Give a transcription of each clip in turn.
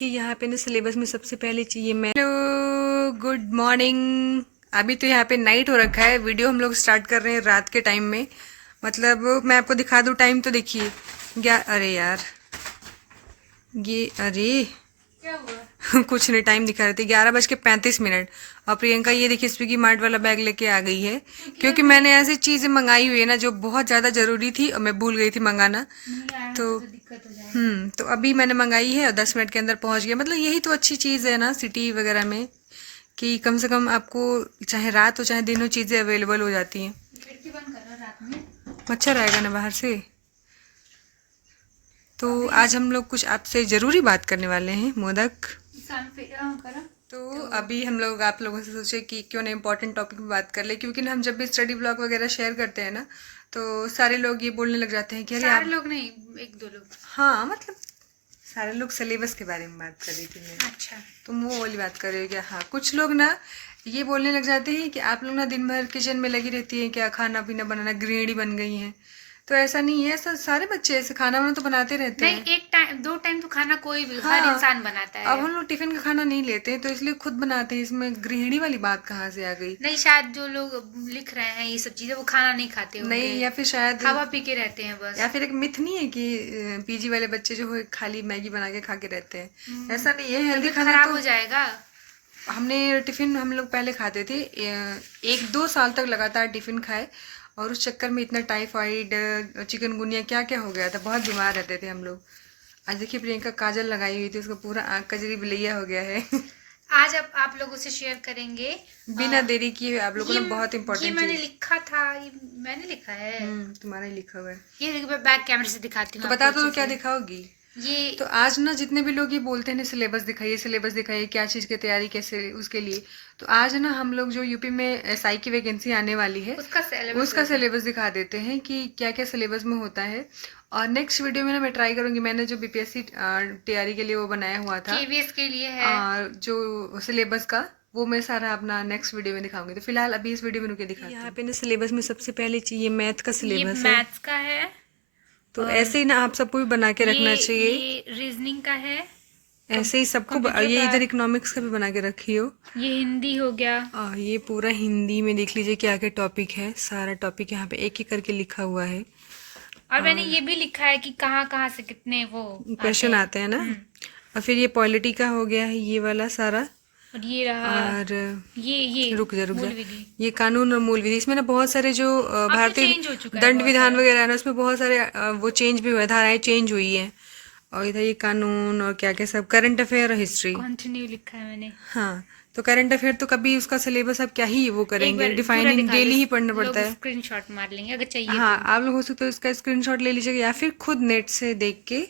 कि यहाँ पे ना सिलेबस में सबसे पहले चाहिए मैं। Hello, good morning. अभी तो यहाँ पे नाइट हो रखा है। वीडियो हम लोग स्टार्ट कर रहे हैं रात के टाइम में। मतलब मैं आपको दिखा दूँ टाइम तो देखिए। अरे यार, ये अरे क्या हुआ? कुछ नहीं, टाइम दिखा रहे थे 11:35। और प्रियंका ये देखिए स्विगी मार्ट वाला बैग लेके आ गई है, क्योंकि मैंने ऐसी चीजें मंगाई हुई है ना जो बहुत ज्यादा जरूरी थी और मैं भूल गई थी मंगाना। नहीं आया तो तो दिक्कत हो जाएगा। तो अभी मैंने मंगाई है और 10 मिनट के अंदर पहुंच गया। मतलब यही तो अच्छी चीज़ है ना सिटी वगैरह में, कि कम से कम आपको चाहे रात हो चाहे दिन हो चीज़ें अवेलेबल हो जाती हैं। खिड़की बंद कर रहा रात में। मच्छर आएगा ना बाहर से। तो अभी आज हम लोग कुछ आपसे ज़रूरी बात करने वाले हैं, मोदक। सन पे करा। तो अभी हम लोग आप लोगों से सोचे कि क्यों ना इम्पोर्टेंट टॉपिक पे बात कर ले, क्योंकि ना हम जब भी स्टडी ब्लॉग वगैरह शेयर करते हैं ना, तो सारे लोग ये बोलने लग जाते हैं कि अरे सारे आप। लोग नहीं, एक दो लोग। हाँ मतलब सारे लोग सिलेबस के बारे में बात कर रही थी मैं। अच्छा। तुम वो वाली बात कर रहे हो क्या? हाँ, कुछ लोग ना ये बोलने लग जाते हैं कि आप लोग ना दिन भर किचन में लगी रहती हैं, क्या खाना पीना बनाना, गृहिणी बन गई हैं। तो ऐसा नहीं है, ऐसा सारे बच्चे ऐसे खाना वाना तो बनाते रहते नहीं, हैं। एक टाइम दो टाइम तो खाना कोई भी हर हाँ, इंसान बनाता अब है। हम लोग टिफिन का खाना नहीं लेते हैं तो इसलिए खुद बनाते हैं। इसमें गृहिणी वाली बात कहाँ से आ गई? नहीं, शायद जो लोग लिख रहे हैं ये सब चीजें वो खाना नहीं खाते होंगे, नहीं, या फिर शायद, हवा पी के रहते हैं बस। या फिर एक मिथ नहीं है कि पीजी वाले बच्चे जो है खाली मैगी बना के खा के रहते हैं। ऐसा नहीं है, हेल्दी तबीयत खाना खराब तो हो जाएगा। हमने टिफ़िन हम लोग पहले खाते थे, 1-2 साल तक लगातार टिफ़िन खाए, और उस चक्कर में इतना टाइफाइड, चिकनगुनिया क्या क्या हो गया था, बहुत बीमार रहते थे हम लोग। आज देखिए प्रियंका काजल लगाई हुई थी, उसका पूरा आँख कजरी बिलैया हो गया है। आज अब आप लोगों से शेयर करेंगे। बिना देरी किए आप लोगों ये ने बहुत ये इंपॉर्टेंट मैंने चीज़। लिखा था, ये मैंने लिखा है। तुम्हारा ही लिखा हुआ है। ये देखिए, मैं बैक कैमरे से दिखाती हूँ तो आपको बता दो अच्छे तो क्या से। दिखाओगी? ये तो आज ना जितने भी लोग ये बोलते हैं ना सिलेबस दिखाइए सिलेबस दिखाइए, क्या चीज़ की तैयारी कैसे उसके लिए, तो आज ना हम लोग जो यूपी में एसआई की वैकेंसी आने वाली है उसका सिलेबस दिखा देते हैं कि क्या क्या सिलेबस में होता है। और नेक्स्ट वीडियो में ना मैं ट्राई करूंगी, मैंने जो बीपीएससी तैयारी के लिए वो बनाया हुआ था, केवीएस के लिए है। जो सिलेबस का, वो मैं सारा अपना नेक्स्ट वीडियो में दिखाऊंगी। तो फिलहाल अभी इस वीडियो में रुके दिखाती हूँ। यहाँ पे ना सिलेबस में सबसे पहले चाहिए मैथ का ये सिलेबस है। मैथ्स का है। तो और ऐसे ही ना आप सबको भी बना के रखना चाहिए। ये रीजनिंग का है। ऐसे ही सबको कंप्यूटर ये का। इधर इकोनॉमिक्स का भी बना के रखी हो। ये हिंदी हो गया। ये पूरा हिंदी में देख लीजिए क्या क्या टॉपिक है, सारा टॉपिक यहाँ पे एक एक करके लिखा हुआ है। और मैंने और ये भी लिखा है कि कहाँ कहाँ से कितने वो आते क्वेश्चन हैं। आते हैं ना। और फिर ये पॉलिटी का हो गया है ये वाला सारा। और ये रहा। और ये रुक जा, मूल विधि। ये कानून और मूल विधि, इसमें ना बहुत सारे जो अब तो भारतीय चेंज हो चुका है दंड बहुत विधान सारा। वगैरह है ना, उसमें बहुत सारे वो चेंज भी हुए, धाराएं चेंज हुई हैं। और इधर ये कानून और क्या क्या सब, करंट अफेयर और हिस्ट्री। कंटिन्यू लिखा है मैंने। हाँ, तो करंट अफेयर तो कभी उसका सिलेबस आप क्या ही वो एक करेंगे, बार पूरा डिफाइनिंग दिखा दो, डेली ही पढ़ना पड़ता लोग है। स्क्रीनशॉट मार लेंगे अगर चाहिए हाँ, तो। आप लोग हो सकता है इसका स्क्रीनशॉट ले लीजिएगा, या फिर खुद नेट से देख के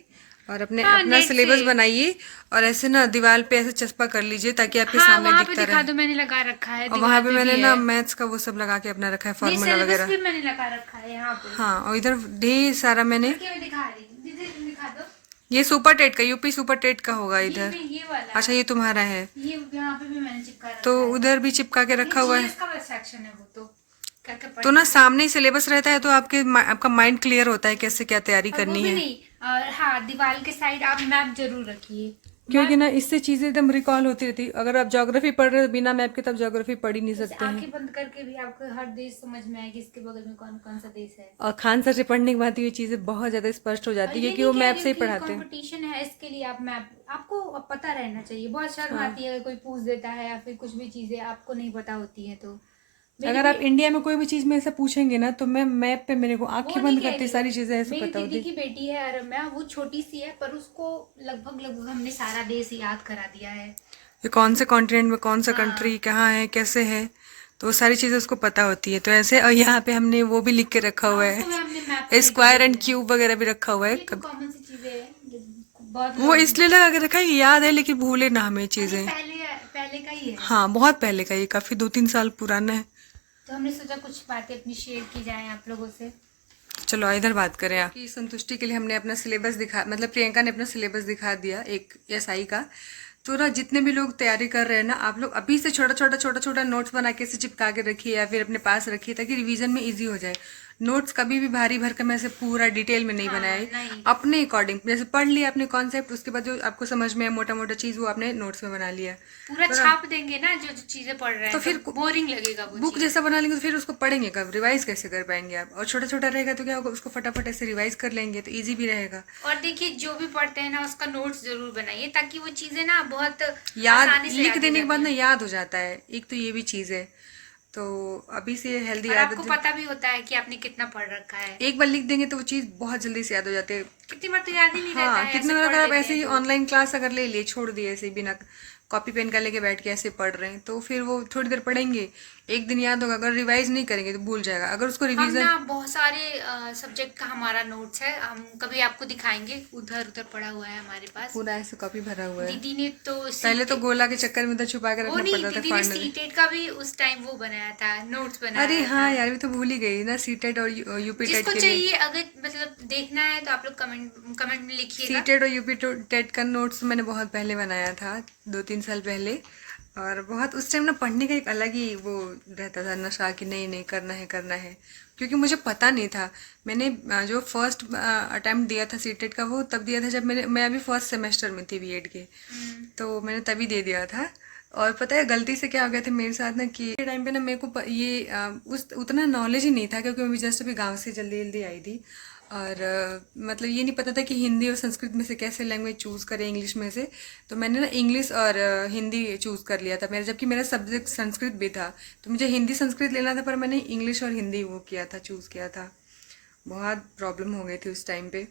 और अपने हाँ, अपना नेट से। सिलेबस बनाइए, और ऐसे ना दीवार पे ऐसे चस्पा कर लीजिए ताकि आपके हाँ, सामने वहां पे दिखता दिखा रहे। दो, मैंने लगा रखा है, और वहां दीवार पे पे भी मैंने है। ना मैथ्स का वो सब लगा के अपना रखा है, नहीं, फार्मूला सिलेबस वगैरह। भी मैंने लगा रखा है यहाँ पे। हाँ, और इधर ढेर सारा मैंने, लड़के में दिखा रही दीदी, तुम दिखा दो। ये सुपर टेट का, यूपी सुपर टेट का होगा ये इधर। भी, ये वाला। अच्छा, ये तुम्हारा है। ये यहाँ पे भी मैंने चिपका तो रखा है। उधर भी चिपका के ये रखा हुआ है। जीएस का सेक्शन है, वो तो क्या क्या तो ना पढ़ना है। सामने ही सिलेबस रहता है, तो आपका माइंड क्लियर होता है कैसे क्या तैयारी और वो करनी भी है। नहीं। और हाँ, दीवार के साइड आप मैप जरूर रखिए। क्योंकि ना इससे चीजें एकदम रिकॉल होती रहती। अगर आप ज्योग्राफी पढ़ रहे हो बिना मैप के, तब ज्योग्राफी पढ़ ही नहीं जैसे सकते हैं। आंखें बंद करके भी आपको हर देश समझ में आएगी, इसके बगल में कौन कौन सा देश है। और खान सर से पढ़ने के बाद ये चीजें बहुत ज्यादा स्पष्ट हो और जाती है, ये क्योंकि नहीं वो कह मैप रही से हूँ ही कि पढ़ाते हैं। कंपटीशन है इसके लिए आप मैप आपको अब पता रहना चाहिए। बहुत शर्म हाँ, आती है अगर कोई पूछ देता है या फिर कुछ भी चीजें आपको नहीं पता होती है तो। मेरी अगर भी आप इंडिया में कोई भी चीज में ऐसा पूछेंगे ना, तो मैं मैप पे मेरे को वो आंखें नहीं बंद कह करती रही हूँ। सारी चीजें ऐसे मेरी पता दीदी होती। की बेटी है रम्या, वो छोटी सी है पर उसको लगभग लगभग हमने सारा देश याद करा दिया है। ये कौन से कॉन्टिनेंट में कौन सा हाँ। कंट्री कहाँ है कैसे है, तो वो सारी चीजें उसको पता होती है। तो ऐसे, और यहाँ पे हमने वो भी लिख के रखा हाँ, हुआ उसको भी हमने मैप पे है, लिख के दे स्क्वायर एंड दिया है। क्यूब वगैरह भी रखा हुआ है। ये तो कॉमन सी चीजें हैं, ये बहुत वो लोग। इसलिए लगा के रखा है कि याद है, लेकिन भूले ना हमें और ये चीजें। पहले पहले का ही है। हाँ, बहुत पहले का, ये काफी 2-3 साल पुराना है। तो हमने सोचा कुछ बातें अपनी शेयर की जाए आप लोगों से। चलो इधर बात करें। आपकी संतुष्टि के लिए हमने अपना सिलेबस दिखा, मतलब प्रियंका ने अपना सिलेबस दिखा दिया एक एसआई का। तो ना जितने भी लोग तैयारी कर रहे हैं ना, आप लोग अभी से छोटा छोटा नोट्स बना के इसे चिपका के रखिए, या फिर अपने पास रखिए ताकि रिवीजन में इजी हो जाए। नोट्स कभी भी भारी भरकम में ऐसे पूरा डिटेल में नहीं हाँ, बनाए, नहीं। अपने अकॉर्डिंग जैसे पढ़ लिया अपने कॉन्सेप्ट, उसके बाद जो आपको समझ में है मोटा मोटा चीज वो आपने नोट्स में बना लिया। पूरा पर छाप देंगे ना जो जो चीजें पढ़ रहे तो हैं, फिर तो बोरिंग लगेगा वो बुक चीज। जैसा बना लेंगे तो फिर उसको पढ़ेंगे कब, रिवाइज कैसे कर पाएंगे आप? और छोटा छोटा रहेगा तो क्या होगा, उसको फटाफट ऐसे रिवाइज कर लेंगे तो इजी भी रहेगा। और देखिए जो भी पढ़ते हैं ना उसका नोट्स जरूर बनाइए, ताकि वो चीजें ना बहुत याद आसानी से लिख याद हो देने के बाद जाती ना हैं। याद हो जाता है, एक तो ये भी चीज है। तो अभी से हेल्दी और आपको आदत, पता भी होता है कि आपने कितना पढ़ रखा है। एक बार लिख देंगे तो वो चीज बहुत जल्दी से याद हो जाती है। कितनी बार तो याद ही नहीं रहता हाँ, है, कितने ऐसे बार पढ़ अगर आप लेते ऐसे हैं ही तो। ऑनलाइन क्लास अगर ले लिए, छोड़ दिए ऐसे ही बिना कॉपी पेन का लेके बैठ के ऐसे पढ़ रहे हैं, तो फिर वो थोड़ी देर पढ़ेंगे, एक दिन याद होगा, अगर रिवाइज नहीं करेंगे तो भूल जाएगा। अगर उसको हम रिवीजन, ना बहुत सारे सब्जेक्ट का हमारा नोट्स है, हम कभी आपको दिखाएंगे, उधर उधर पड़ा हुआ है हमारे पास। पूरा ऐसे कॉपी भरा हुआ है। दीदी ने तो पहले तो सीटेट, गोला के चक्कर में तो छुपा के वो रखना नहीं, पड़ता था दीदी ने फाड़ने में। सीटेट का भी उस टाइम वो बनाया था, नोट्स अरे बनाया था। हाँ यार, भी तो भूल ही गई ना, सीटेट और यूपी टेट जिसको के लिए। चाहिए अगर मतलब देखना है तो आप लोग कमेंट में लिखिएगा। सीटेट और यूपी टेट का नोट्स मैंने बहुत पहले बनाया था, 2-3 साल पहले। और बहुत उस टाइम ना पढ़ने का एक अलग ही वो रहता था नशा कि नहीं नहीं करना है करना है, क्योंकि मुझे पता नहीं था। मैंने जो फर्स्ट अटेम्प्ट दिया था सीटेट का वो तब दिया था जब मैं अभी फर्स्ट सेमेस्टर में थी बीएड के। तो मैंने तभी दे दिया था। और पता है गलती से क्या हो गया था मेरे साथ ना कि टाइम पे ना मेरे को ये उस उतना नॉलेज ही नहीं था, क्योंकि मैं जस्ट अभी गांव से जल्दी जल्दी आई थी। और मतलब ये नहीं पता था कि हिंदी और संस्कृत में से कैसे लैंग्वेज चूज़ करें, इंग्लिश में से। तो मैंने ना इंग्लिश और हिंदी चूज़ कर लिया था मेरा, जबकि मेरा सब्जेक्ट संस्कृत भी था। तो मुझे हिंदी संस्कृत लेना था, पर मैंने इंग्लिश और हिंदी वो किया था, चूज़ किया था। बहुत प्रॉब्लम हो गई थी उस टाइम पे,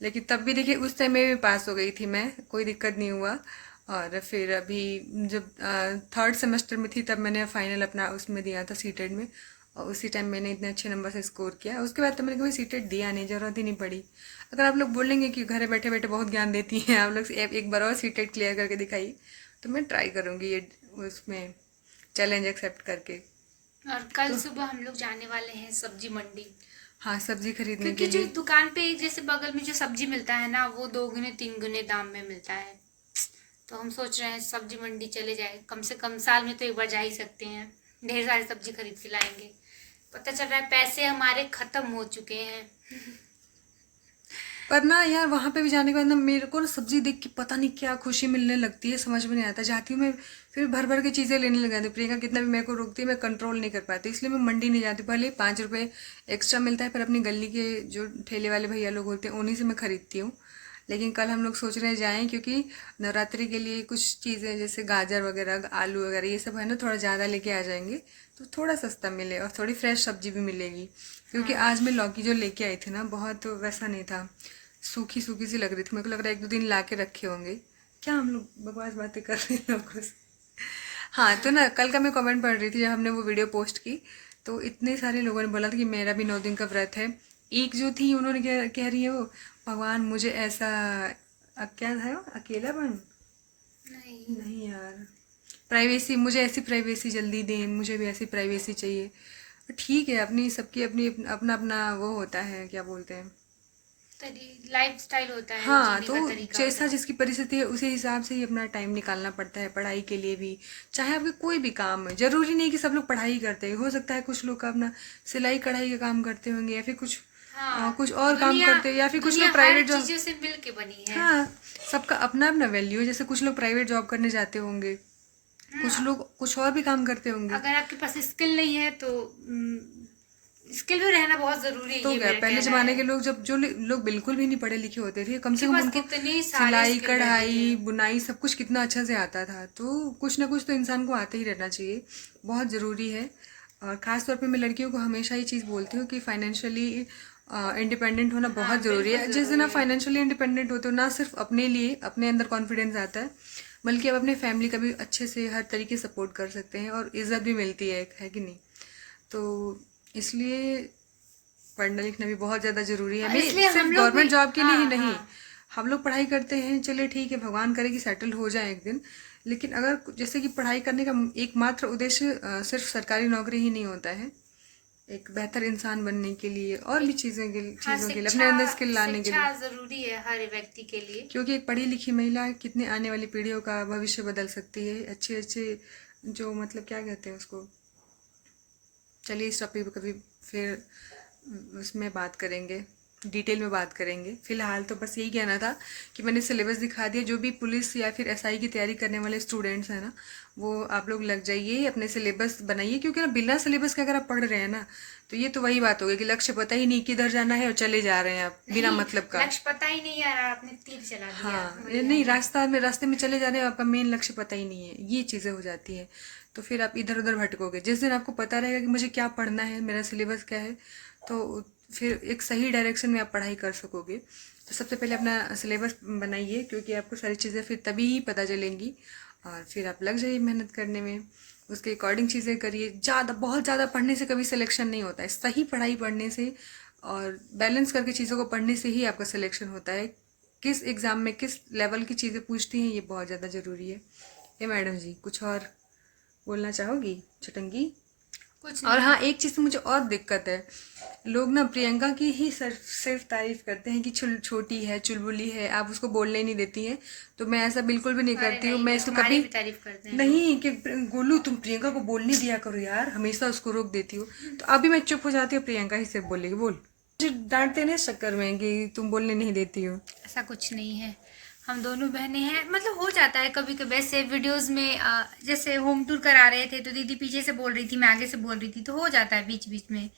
लेकिन तब भी देखिए उस टाइम में भी पास हो गई थी मैं, कोई दिक्कत नहीं हुआ। और फिर अभी जब थर्ड सेमेस्टर में थी तब मैंने फाइनल अपना उसमें दिया था सीटेट में, और उसी टाइम मैंने इतने अच्छे नंबर से स्कोर किया। उसके बाद तो मैंने कभी सीटेट दिया नहीं, ज़रूरत ही नहीं पड़ी। अगर आप लोग बोलेंगे कि घर बैठे बैठे बहुत ज्ञान देती हैं आप लोग, एक बार और सीटेट क्लियर करके दिखाइए, तो मैं ट्राई करूँगी ये उसमें चैलेंज एक्सेप्ट करके। और कल तो सुबह हम लोग जाने वाले हैं सब्जी मंडी, हाँ, सब्जी खरीदने क्योंकि के जो लिए। दुकान पे जैसे बगल में जो सब्जी मिलता है ना वो 2 गुने 3 गुने दाम में मिलता है। तो हम सोच रहे हैं सब्जी मंडी चले जाए, कम से कम साल में तो एक बार जा ही सकते हैं, ढेर सारी सब्जी खरीद के लाएंगे। पता चल रहा है पैसे हमारे खत्म हो चुके हैं। पर ना यार वहाँ पे भी जाने के बाद ना मेरे को ना सब्जी देख के पता नहीं क्या खुशी मिलने लगती है, समझ में नहीं आता। जाती हूँ मैं, फिर भर भर के चीज़ें लेने लग जाती हूँ। प्रियंका कितना भी मेरे को रोकती है, मैं कंट्रोल नहीं कर पाती, इसलिए मैं मंडी नहीं जाती। भले 5 रुपये एक्स्ट्रा मिलता है, पर अपनी गली के जो ठेले वाले भैया लोग होते हैं उन्हीं से मैं खरीदती हूँ। लेकिन कल हम लोग सोच रहे हैं जाएं, क्योंकि नवरात्रि के लिए कुछ चीज़ें जैसे गाजर वगैरह, आलू वगैरह, ये सब है ना, थोड़ा ज़्यादा लेके आ जाएंगे तो थोड़ा सस्ता मिले और थोड़ी फ्रेश सब्जी भी मिलेगी। क्योंकि हाँ। आज मैं लौकी जो लेके आई थी ना, बहुत वैसा नहीं था, सूखी सूखी सी लग रही थी। मेरे को लग रहा है 1-2 दिन ला के रखे होंगे। क्या हम लोग बकवास बातें कर रहे हैं लोगों से। हाँ, तो ना कल का मैं कमेंट पढ़ रही थी जब हमने वो वीडियो पोस्ट की, तो इतने सारे लोगों ने बोला था कि मेरा भी 9 दिन का व्रत है। एक जो थी उन्होंने कह रही है वो, भगवान मुझे ऐसा क्या था वो, अकेलापन नहीं। नहीं यार, प्राइवेसी, मुझे ऐसी प्राइवेसी जल्दी दें, मुझे भी ऐसी प्राइवेसी चाहिए। ठीक है, अपनी सबकी अपनी अपना अपना वो होता है, क्या बोलते हैं, लाइफ स्टाइल होता है, हाँ। जीने तो का तरीका होता जैसा है। जिसकी परिस्थिति है उसी हिसाब से ही अपना टाइम निकालना पड़ता है, पढ़ाई के लिए भी। चाहे आपके कोई भी काम है, जरूरी नहीं कि सब लोग पढ़ाई करते हैं, हो सकता है कुछ लोग अपना सिलाई कढ़ाई का काम करते होंगे, या फिर कुछ हाँ, कुछ और काम दुनिया करते हैं, या फिर कुछ दुनिया लोग हर प्राइवेट जॉब। चीजों से मिल के बनी है। हाँ, सबका अपना अपना वैल्यू है। जैसे कुछ लोग प्राइवेट जॉब करने जाते होंगे, कुछ हाँ, लोग कुछ और भी काम करते होंगे। अगर आपके पास स्किल नहीं है तो स्किल भी रहना बहुत जरूरी है, तो ये क्या, मेरा पहले कहना जमाने है। के लोग, जब जो लोग बिल्कुल भी नहीं पढ़े लिखे होते थे, कम से उनके कम पास उनको कितने सारे सिलाई स्किल रहते थे। कढ़ाई बुनाई सब कुछ कितना अच्छा से आता था। तो कुछ ना कुछ तो इंसान को आते ही रहना चाहिए, बहुत ज़रूरी है। और ख़ास तौर पे मैं लड़कियों को हमेशा ये चीज़ बोलती हूँ कि फाइनेंशियली इंडिपेंडेंट होना हाँ, बहुत ज़रूरी बिल्कुल है। जिस दिन जरूरी आप है। फाइनेंशियली इंडिपेंडेंट होते हो, ना सिर्फ अपने लिए अपने अंदर कॉन्फिडेंस आता है, बल्कि आप अपने फैमिली का भी अच्छे से हर तरीके सपोर्ट कर सकते हैं, और इज़्ज़त भी मिलती है कि नहीं। तो इसलिए पढ़ना लिखना भी बहुत ज़्यादा ज़रूरी है। हाँ, मैं इसलिए हम सिर्फ लोग भी। गवर्नमेंट जॉब के लिए ही हाँ, नहीं, हाँ। हम लोग पढ़ाई करते हैं, चलिए ठीक है, भगवान करे कि सेटल हो जाए एक दिन। लेकिन अगर जैसे कि पढ़ाई करने का एकमात्र उद्देश्य सिर्फ सरकारी नौकरी ही नहीं होता है, एक बेहतर इंसान बनने के लिए और भी एक हाँ, चीज़ों के लिए, अपने शिक्षा अंदर स्किल लाने के लिए। शिक्षा जरूरी है हर व्यक्ति के लिए। क्योंकि एक पढ़ी लिखी महिला कितने आने वाली पीढ़ियों का भविष्य बदल सकती है। अच्छे अच्छे जो मतलब क्या कहते हैं उसको, चलिए इस टॉपिक पे कभी फिर उसमें बात करेंगे, डिटेल में बात करेंगे। फिलहाल तो बस यही कहना था कि मैंने सिलेबस दिखा दिया। जो भी पुलिस या फिर एसआई की तैयारी करने वाले स्टूडेंट्स हैं ना, वो आप लोग लग जाइए, अपने सिलेबस बनाइए, क्योंकि ना बिना सिलेबस के अगर आप पढ़ रहे हैं ना, तो ये तो वही बात होगी कि लक्ष्य पता ही नहीं किधर जाना है और चले जा रहे हैं आप बिना मतलब का। लक्ष्य पता ही नहीं है, आपने तीर चला दिया। हाँ, नहीं, रास्ते में चले जा रहे हैं, आपका मेन लक्ष्य पता ही नहीं है, ये चीज़ें हो जाती है। तो फिर आप इधर उधर भटकोगे। जिस दिन आपको पता रहेगा कि मुझे क्या पढ़ना है, मेरा सिलेबस क्या है, तो फिर एक सही डायरेक्शन में आप पढ़ाई कर सकोगे। तो सबसे पहले अपना सिलेबस बनाइए, क्योंकि आपको सारी चीज़ें फिर तभी ही पता चलेंगी, और फिर आप लग जाइए मेहनत करने में। उसके अकॉर्डिंग चीज़ें करिए। बहुत ज़्यादा पढ़ने से कभी सिलेक्शन नहीं होता है। सही पढ़ाई पढ़ने से और बैलेंस करके चीज़ों को पढ़ने से ही आपका सिलेक्शन होता है। किस एग्ज़ाम में किस लेवल की चीज़ें पूछती हैं, ये बहुत ज़्यादा ज़रूरी है। ये मैडम जी, कुछ और बोलना चाहोगी चटंगी? कुछ और नहीं। हाँ, एक चीज़ से मुझे और दिक्कत है, लोग ना प्रियंका की ही सिर्फ तारीफ करते हैं कि छोटी है, चुलबुली है, आप उसको बोलने नहीं देती हैं। तो मैं ऐसा बिल्कुल भी नहीं करती हूँ। मैं इसको कभी तारीफ करते हैं नहीं कि गोलू तुम प्रियंका को बोलने दिया करो यार, हमेशा उसको रोक देती हो। तो अभी मैं चुप हो जाती हूँ, प्रियंका ही सिर्फ बोलेगी, बोल। मुझे डांटते नहीं इस चक्कर में कि तुम बोलने नहीं देती हो। ऐसा कुछ नहीं है, हम दोनों बहनें हैं, मतलब हो जाता है कभी कभी। ऐसे वीडियोस में जैसे होम टूर करा रहे थे तो दीदी पीछे से बोल रही थी, मैं आगे से बोल रही थी, तो हो जाता है बीच बीच में।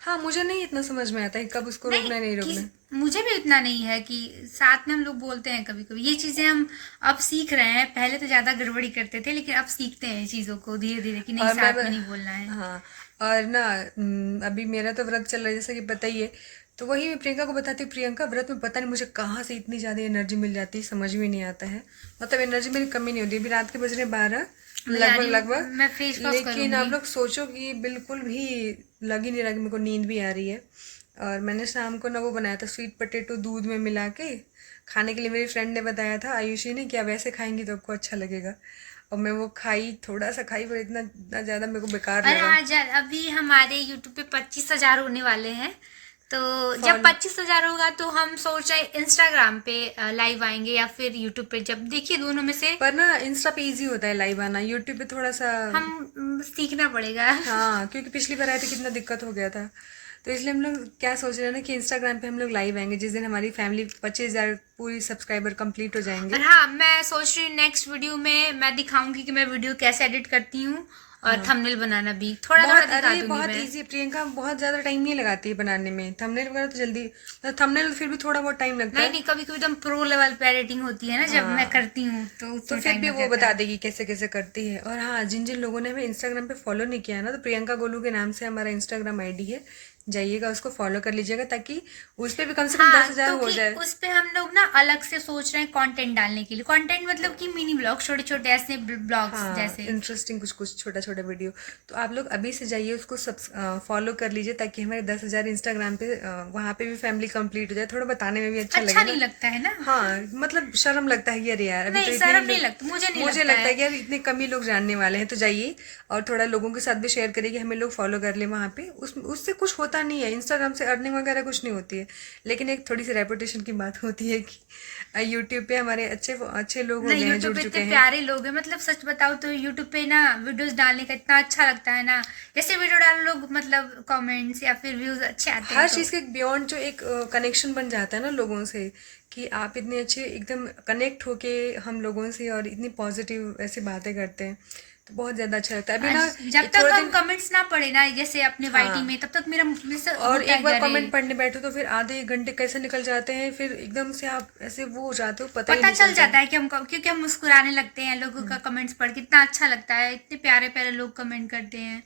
हाँ, मुझे नहीं इतना समझ में आता है कब उसको रोकना है, नहीं रोकना है। मुझे भी उतना नहीं है कि साथ में हम लोग बोलते हैं कभी कभी। ये चीजें हम अब सीख रहे हैं, पहले तो ज्यादा गड़बड़ी करते थे, लेकिन अब सीखते हैं चीजों को धीरे धीरे कि नहीं, और साथ में नहीं बोलना है। हाँ, और ना अभी मेरा तो व्रत चल रहा है, जैसा कि पता ही है। तो वही मैं प्रियंका को बताती हूँ, प्रियंका व्रत में पता नहीं मुझे कहाँ से इतनी ज़्यादा एनर्जी मिल जाती है, समझ में नहीं आता है। मतलब एनर्जी मेरी कमी नहीं होती। अभी रात के बज रहे 12 लगभग। मैं फेस वॉश लेकिन आप करूंगी। लोग सोचो कि बिल्कुल भी लग ही नहीं रहा कि मेरे को नींद भी आ रही है। और मैंने शाम को ना वो बनाया था स्वीट पोटैटो दूध में मिला के खाने के लिए। मेरी फ्रेंड ने बताया था, आयुषी ने, कि आप ऐसे खाएंगी तो आपको अच्छा लगेगा। और मैं वो खाई, थोड़ा सा खाई, पर इतना ज़्यादा मेरे को बेकार अरे लगा। आज अभी हमारे यूट्यूब पे 25,000 होने वाले हैं। तो जब फॉल 25,000 होगा तो हम सोच रहे इंस्टाग्राम पे लाइव आएंगे या फिर यूट्यूब पे, जब देखिए दोनों में से पर ना इंस्टा पे इजी होता है लाइव आना, यूट्यूब पे थोड़ा सा। हम सीखना पड़ेगा। हाँ, क्योंकि पिछली बार आए थे कितना दिक्कत हो गया था। तो इसलिए हम लोग क्या सोच रहे हैं ना कि इंस्टाग्राम पे हम लोग लाइव आएंगे जिस दिन हमारी फैमिली 25,000 पूरी सब्सक्राइबर कंप्लीट हो जाएंगे। और हाँ, मैं सोच रही हूँ नेक्स्ट वीडियो में मैं दिखाऊंगी कि मैं वीडियो कैसे एडिट करती हूँ, और थंबनेल बनाना भी थोड़ा थोड़ा दिखा दूंगी बहुत मैं। इजी। प्रियंका बहुत ज्यादा टाइम नहीं लगाती है बनाने में। थंबनेल वगैरह तो जल्दी, थंबनेल फिर भी थोड़ा बहुत टाइम लगता नहीं है। नहीं, कभी कभी एकदम प्रो लेवल पे एडिटिंग होती है ना, जब मैं हाँ, करती हूँ तो तो उसमें फिर टाइम भी लग वो जाता बता है। देगी कैसे कैसे करती है। और हाँ, जिन जिन लोगों ने हमें इंस्टाग्राम पे फॉलो नहीं किया है ना, तो प्रियंका गोलू के नाम से हमारा इंस्टाग्राम आईडी है, जाइएगा उसको फॉलो कर लीजिएगा, ताकि उस पर भी कम से कम हाँ, 10,000 तो हो कि जाए। उस पे हम लोग ना अलग से सोच रहे हैं कंटेंट डालने के लिए। कंटेंट मतलब कि मिनी ब्लॉग, छोटे छोटे ऐसे ब्लॉग्स हाँ, जैसे। इंटरेस्टिंग कुछ कुछ छोटा छोटा वीडियो। तो आप लोग अभी से जाइए उसको फॉलो कर लीजिए, ताकि हमारे 10,000 इंस्टाग्राम पे वहाँ पे भी फैमिली कंप्लीट हो जाए। थोड़ा बताने में भी अच्छा अच्छा लगे नहीं ना। लगता है ना। हाँ, मतलब शर्म लगता है कि अरे यार, अभी तो नहीं, इतने ही शर्म नहीं लोग, लगता, मुझे नहीं मुझे लगता लगता है। है कि यार इतने कम ही लोग जानने वाले हैं। तो जाइए और थोड़ा लोगों के साथ भी शेयर करिए कि हमें लोग फॉलो कर ले वहाँ पे। उससे कुछ होता नहीं है, इंस्टाग्राम से अर्निंग वगैरह कुछ नहीं होती है। लेकिन एक थोड़ी सी रेपुटेशन की बात होती है कि यूट्यूब पे हमारे अच्छे अच्छे लोग हो नहीं, गए हैं, यूट्यूब जुड़ पे चुके इतने हैं। प्यारे लोग हैं, मतलब सच बताओ तो यूट्यूब पे ना वीडियोस डालने का इतना अच्छा लगता है ना। जैसे वीडियो डालो लोग, मतलब कमेंट्स या फिर व्यूज अच्छे आते हैं हर तो। चीज़ के बियॉन्ड जो एक कनेक्शन बन जाता है ना लोगों से, कि आप इतने अच्छे एकदम कनेक्ट होके हम लोगों से और इतनी पॉजिटिव ऐसी बातें करते हैं, तो बहुत ज़्यादा अच्छा लगता है। अभी ना जब एक तक थोड़े हम दिन, कमेंट्स ना पढ़े ना जैसे अपने वाईटी हाँ, में, तब तक मेरा मुझसे और होता है एक कि बार अरे कमेंट पढ़ने बैठो तो फिर आधे एक घंटे कैसे निकल जाते हैं, फिर एकदम से आप ऐसे वो हो जाते हो, पता ही पता नहीं चल चलता जाता है। है कि हम क्योंकि हम मुस्कुराने लगते हैं लोगों का कमेंट्स पढ़ के। इतना अच्छा लगता है, इतने प्यारे प्यारे लोग कमेंट करते हैं,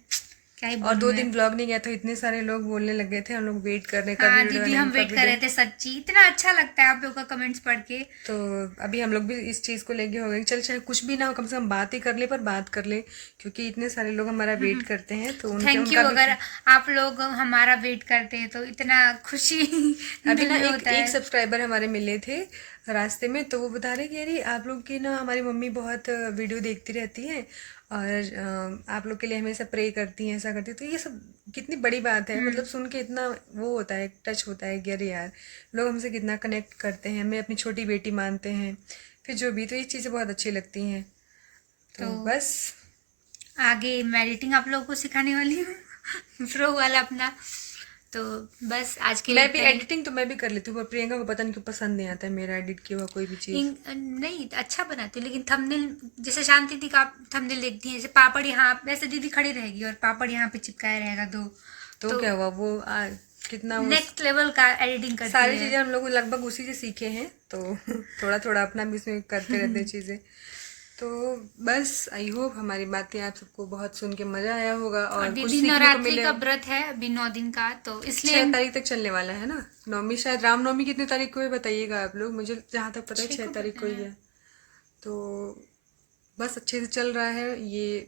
क्या ही और बोलूं 2 दिन मैं। ब्लॉग नहीं गया तो इतने सारे लोग बोलने लग गए थे हम लोग वेट कर रहे हैं, कब हाँ वीडियो दीदी, बनाएंगे, हम कब वेट कर वीडियो। रहे थे सच्ची, इतना अच्छा लगता है आप लोगों का कमेंट्स पढ़ के। तो अभी हम लोग भी इस चीज़ को लेके हो गए, चल चाहे कुछ भी ना हो, कम से कम बात ही कर ले, पर बात कर ले, क्योंकि इतने सारे लोग हमारा वेट करते हैं, तो उनके थैंक यू, उनका भी। अगर आप लोग हमारा वेट करते हैं तो इतना खुशी अभी दिल ना में एक होता एक है। सब्सक्राइबर हमारे मिले थे रास्ते में, तो वो बता रहे कि अरे आप लोग की ना हमारी मम्मी बहुत वीडियो देखती रहती हैं, और आप लोग के लिए हमेशा प्रे करती हैं, ऐसा करती हैं। तो ये सब कितनी बड़ी बात है, मतलब सुन के इतना वो होता है, टच होता है कि अरे यार, लोग हमसे कितना कनेक्ट करते हैं, हमें अपनी छोटी बेटी मानते हैं, फिर जो भी। तो ये चीज़ें बहुत अच्छी लगती हैं। तो तो बस। आगे मैं एडिटिंग आप लोगों को सिखाने वाली हूँ प्रो वाला अपना। तो बस आज के मैं लिए भी इतना ही। एडिटिंग तो मैं भी कर लेती हूँ, पर प्रियंका को पता नहीं क्यों पसंद नहीं आता है मेरा एडिट किया हुआ कोई भी चीज। नहीं अच्छा बनाती हूँ, लेकिन थंबनेल जैसे शांति दी का आप थंबनेल देखती हैं, जैसे पापड़ यहाँ वैसे दीदी खड़ी रहेगी और पापड़ यहाँ पे चिपकाया रहेगा दो, तो क्या हुआ वो कितना वो नेक्स्ट लेवल का एडिटिंग करती सारी है। चीजें हम लोग लगभग उसी से सीखे हैं, तो थोड़ा थोड़ा अपना भी इसमें करते रहते हैं चीजें। तो बस आई होप हमारी बातें आप सबको बहुत सुन के मजा आया होगा और और कुछ दीदी सीखने को नवरात्रि मिले। का व्रत है अभी 9 दिन का, तो इसलिए 6 तारीख तक चलने वाला है ना नवमी, शायद रामनवमी कितनी तारीख को है बताइएगा आप लोग, मुझे जहाँ तक पता है 6 तारीख को ही है। तो बस अच्छे से चल रहा है ये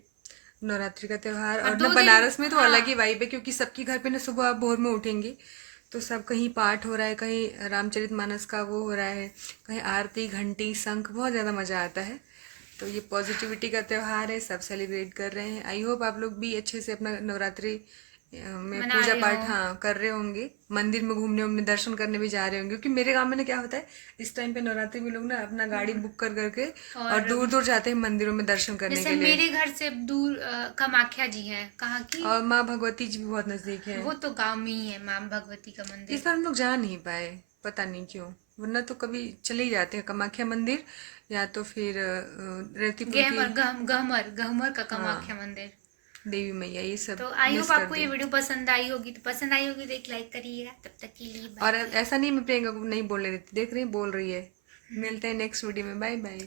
नवरात्रि का त्यौहार। और और ना 2 दिन। बनारस में तो हाँ, अलग ही वाइब है, क्योंकि सबके घर पे ना सुबह आप भोर में उठेंगे तो सब कहीं पाठ हो रहा है, कहीं रामचरितमानस का वो हो रहा है, कहीं आरती घंटी शंख, बहुत ज़्यादा मज़ा आता है। तो ये पॉजिटिविटी का त्यौहार है, सब सेलिब्रेट कर रहे हैं। आई होप आप लोग भी अच्छे से अपना नवरात्रि में मना पूजा रहे पाठ हो। हाँ कर रहे होंगे, मंदिर में घूमने उमने दर्शन करने भी जा रहे होंगे, क्योंकि मेरे गांव में ना क्या होता है इस टाइम पे नवरात्रि में लोग ना अपना गाड़ी बुक कर करके और दूर दूर जाते हैं मंदिरों में दर्शन करने जैसे के लिए। मेरे घर से दूर कामाख्या जी है, कहाँ की? और माँ भगवती जी भी बहुत नजदीक है। वो तो गांव में ही है माँ भगवती का मंदिर। इस बार हम लोग जा नहीं पाए, पता नहीं क्यों, वरना तो कभी चले ही जाते हैं कामाख्या मंदिर, या तो फिर रेवतीपुर की गहमर गहमर का कामाख्या हाँ मंदिर। देवी मैया, ये सब तो आई मिस होप कर आपको ये दिए। वीडियो पसंद आई होगी, तो पसंद आई होगी तो एक लाइक करिएगा। तब तक के लिए और बाय। ऐसा नहीं मैं प्रियंका को नहीं बोलने देती, देख रही बोल रही है। मिलते हैं नेक्स्ट वीडियो में, बाय बाय।